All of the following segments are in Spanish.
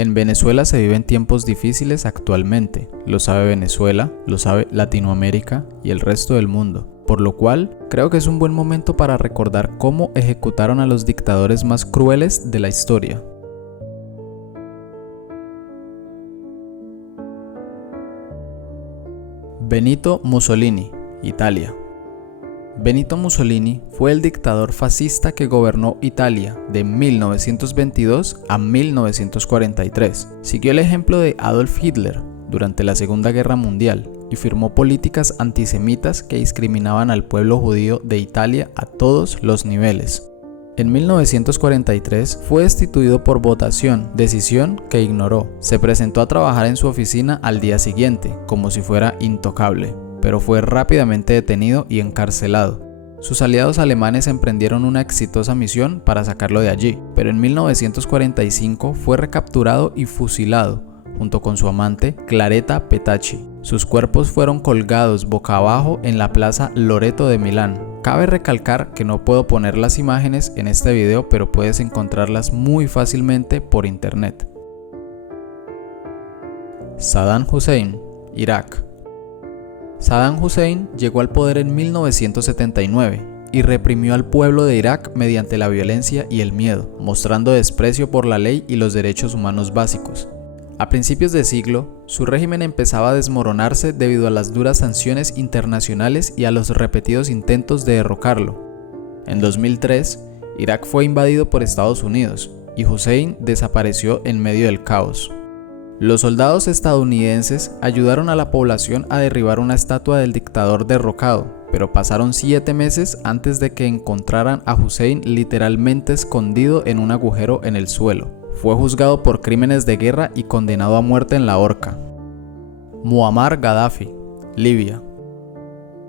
En Venezuela se viven tiempos difíciles actualmente, lo sabe Venezuela, lo sabe Latinoamérica y el resto del mundo, por lo cual creo que es un buen momento para recordar cómo ejecutaron a los dictadores más crueles de la historia. Benito Mussolini, Italia. Benito Mussolini fue el dictador fascista que gobernó Italia de 1922 a 1943. Siguió el ejemplo de Adolf Hitler durante la Segunda Guerra Mundial y firmó políticas antisemitas que discriminaban al pueblo judío de Italia a todos los niveles. En 1943 fue destituido por votación, decisión que ignoró. Se presentó a trabajar en su oficina al día siguiente, como si fuera intocable, pero fue rápidamente detenido y encarcelado. Sus aliados alemanes emprendieron una exitosa misión para sacarlo de allí, pero en 1945 fue recapturado y fusilado, junto con su amante Claretta Petacci. Sus cuerpos fueron colgados boca abajo en la Plaza Loreto de Milán. Cabe recalcar que no puedo poner las imágenes en este video, pero puedes encontrarlas muy fácilmente por internet. Saddam Hussein, Irak. Saddam Hussein llegó al poder en 1979 y reprimió al pueblo de Irak mediante la violencia y el miedo, mostrando desprecio por la ley y los derechos humanos básicos. A principios de siglo, su régimen empezaba a desmoronarse debido a las duras sanciones internacionales y a los repetidos intentos de derrocarlo. En 2003, Irak fue invadido por Estados Unidos y Hussein desapareció en medio del caos. Los soldados estadounidenses ayudaron a la población a derribar una estatua del dictador derrocado, pero pasaron 7 meses antes de que encontraran a Hussein literalmente escondido en un agujero en el suelo. Fue juzgado por crímenes de guerra y condenado a muerte en la horca. Muammar Gaddafi, Libia.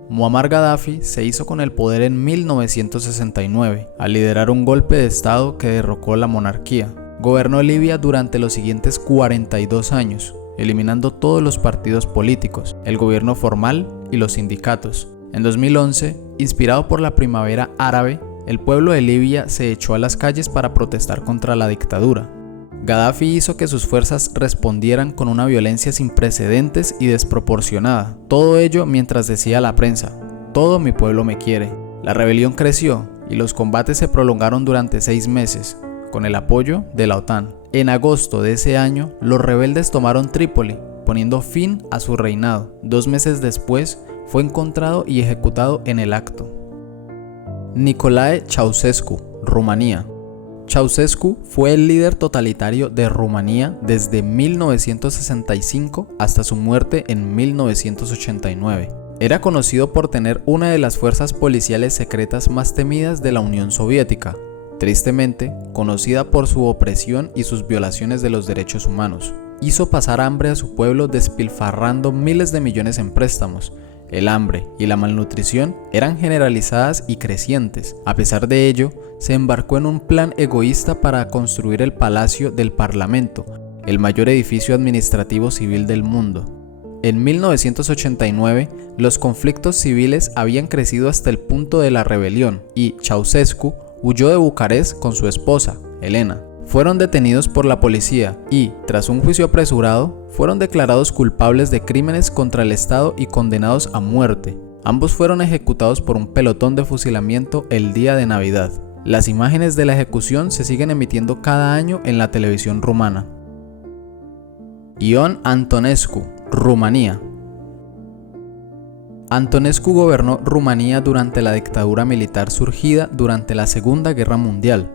Muammar Gaddafi se hizo con el poder en 1969 al liderar un golpe de estado que derrocó la monarquía. Gobernó Libia durante los siguientes 42 años, eliminando todos los partidos políticos, el gobierno formal y los sindicatos. En 2011, inspirado por la primavera árabe, el pueblo de Libia se echó a las calles para protestar contra la dictadura. Gaddafi hizo que sus fuerzas respondieran con una violencia sin precedentes y desproporcionada. Todo ello mientras decía a la prensa: "Todo mi pueblo me quiere". La rebelión creció y los combates se prolongaron durante 6 meses, con el apoyo de la OTAN. En agosto de ese año, los rebeldes tomaron Trípoli, poniendo fin a su reinado. 2 meses después, fue encontrado y ejecutado en el acto. Nicolae Ceausescu, Rumanía. Ceausescu fue el líder totalitario de Rumanía desde 1965 hasta su muerte en 1989. Era conocido por tener una de las fuerzas policiales secretas más temidas de la Unión Soviética, tristemente conocida por su opresión y sus violaciones de los derechos humanos. Hizo pasar hambre a su pueblo despilfarrando miles de millones en préstamos. El hambre y la malnutrición eran generalizadas y crecientes. A pesar de ello, se embarcó en un plan egoísta para construir el Palacio del Parlamento, el mayor edificio administrativo civil del mundo. En 1989, los conflictos civiles habían crecido hasta el punto de la rebelión y Ceausescu huyó de Bucarest con su esposa, Elena. Fueron detenidos por la policía y, tras un juicio apresurado, fueron declarados culpables de crímenes contra el Estado y condenados a muerte. Ambos fueron ejecutados por un pelotón de fusilamiento el día de Navidad. Las imágenes de la ejecución se siguen emitiendo cada año en la televisión rumana. Ion Antonescu, Rumanía. Antonescu gobernó Rumanía durante la dictadura militar surgida durante la Segunda Guerra Mundial.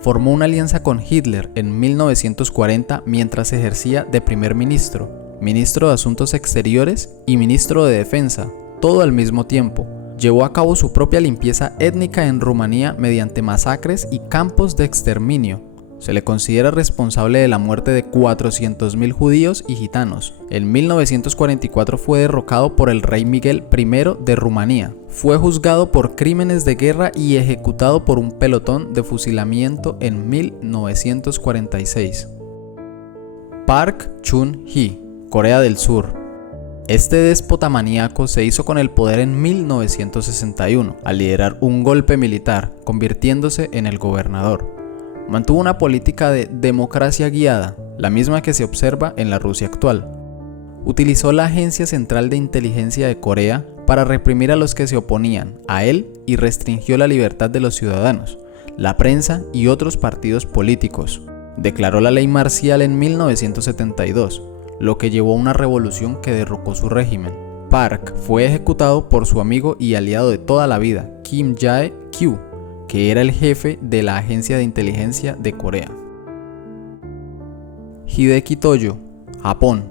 Formó una alianza con Hitler en 1940 mientras ejercía de primer ministro, ministro de Asuntos Exteriores y ministro de Defensa, todo al mismo tiempo. Llevó a cabo su propia limpieza étnica en Rumanía mediante masacres y campos de exterminio. Se le considera responsable de la muerte de 400.000 judíos y gitanos. En 1944 fue derrocado por el rey Miguel I de Rumanía. Fue juzgado por crímenes de guerra y ejecutado por un pelotón de fusilamiento en 1946. Park Chung-hee, Corea del Sur. Este déspota maníaco se hizo con el poder en 1961 al liderar un golpe militar, convirtiéndose en el gobernador. Mantuvo una política de democracia guiada, la misma que se observa en la Rusia actual. Utilizó la Agencia Central de Inteligencia de Corea para reprimir a los que se oponían a él y restringió la libertad de los ciudadanos, la prensa y otros partidos políticos. Declaró la ley marcial en 1972, lo que llevó a una revolución que derrocó su régimen. Park fue ejecutado por su amigo y aliado de toda la vida, Kim Jae-kyu, que era el jefe de la Agencia de Inteligencia de Corea. Hideki Tojo, Japón.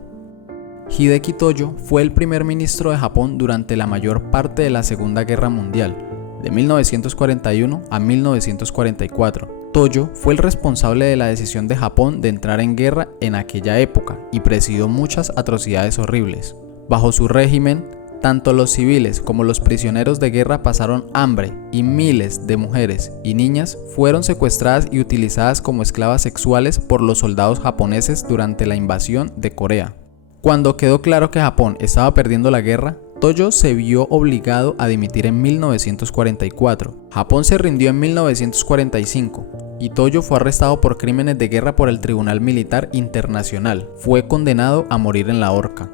Hideki Tojo fue el primer ministro de Japón durante la mayor parte de la Segunda Guerra Mundial, de 1941 a 1944. Tojo fue el responsable de la decisión de Japón de entrar en guerra en aquella época y presidió muchas atrocidades horribles. Bajo su régimen, tanto los civiles como los prisioneros de guerra pasaron hambre y miles de mujeres y niñas fueron secuestradas y utilizadas como esclavas sexuales por los soldados japoneses durante la invasión de Corea. Cuando quedó claro que Japón estaba perdiendo la guerra, Tojo se vio obligado a dimitir en 1944. Japón se rindió en 1945 y Tojo fue arrestado por crímenes de guerra por el Tribunal Militar Internacional. Fue condenado a morir en la horca.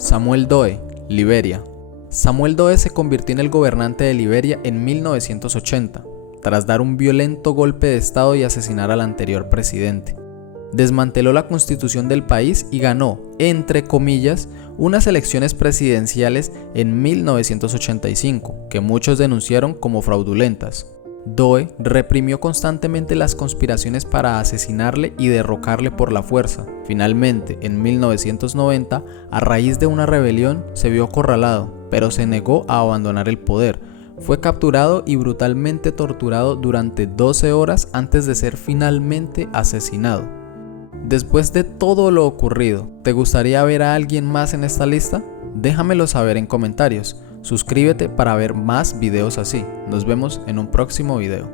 Samuel Doe, Liberia. Samuel Doe se convirtió en el gobernante de Liberia en 1980, tras dar un violento golpe de estado y asesinar al anterior presidente. Desmanteló la constitución del país y ganó, entre comillas, unas elecciones presidenciales en 1985, que muchos denunciaron como fraudulentas. Doe reprimió constantemente las conspiraciones para asesinarle y derrocarle por la fuerza. Finalmente, en 1990, a raíz de una rebelión, se vio acorralado, pero se negó a abandonar el poder. Fue capturado y brutalmente torturado durante 12 horas antes de ser finalmente asesinado. Después de todo lo ocurrido, ¿te gustaría ver a alguien más en esta lista? Déjamelo saber en comentarios. Suscríbete para ver más videos así. Nos vemos en un próximo video.